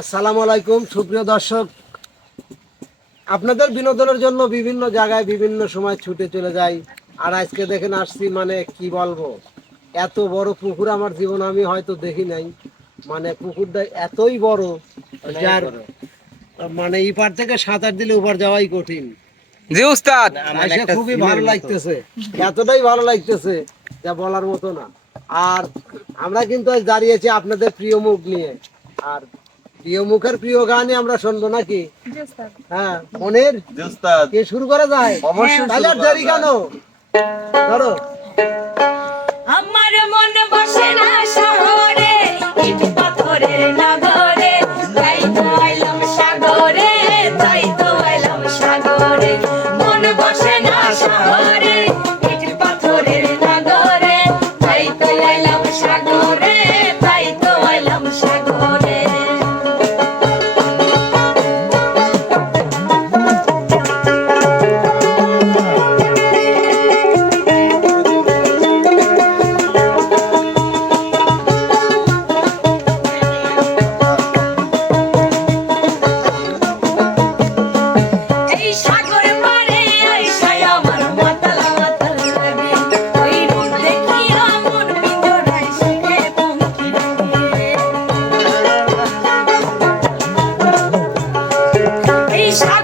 আসসালামু আলাইকুম সুপ্রিয় দর্শক। আপনাদের বিনোদনের জন্য বিভিন্ন জায়গায় বিভিন্ন সময় ছুটে চলে যাই। আর আজকে দেখেন আসছি মানে কি বলব? এত বড় পুকুর আমার জীবন আমি হয়তো দেখি নাই। মানে পুকুরটা এতই বড় যার মানে ইপার থেকে সাঁতার দিলে উপার যাওয়াই কঠিন। জি উস্তাদ। খুবই ভালো লাগতেছে। এতটাই ভালো লাগতেছে যা বলার মতো না। আর আমরা কিন্তু আজ দাঁড়িয়েছি আপনাদের প্রিয় মুখ নিয়ে। আর প্রিয় মুখের প্রিয় গানে আমরা শুনব নাকি? হ্যাঁ মনের? কে শুরু করা যায়? অবশ্যই হ্যাঁ। তাহলে আর দেরি কেন? ধরো। আমার মন বসে না শহরে ইট পাথরের নগরে তাই তো আইলাম সাগরে তাই তো আইলাম সাগরে। মন বসে না শহরে সাত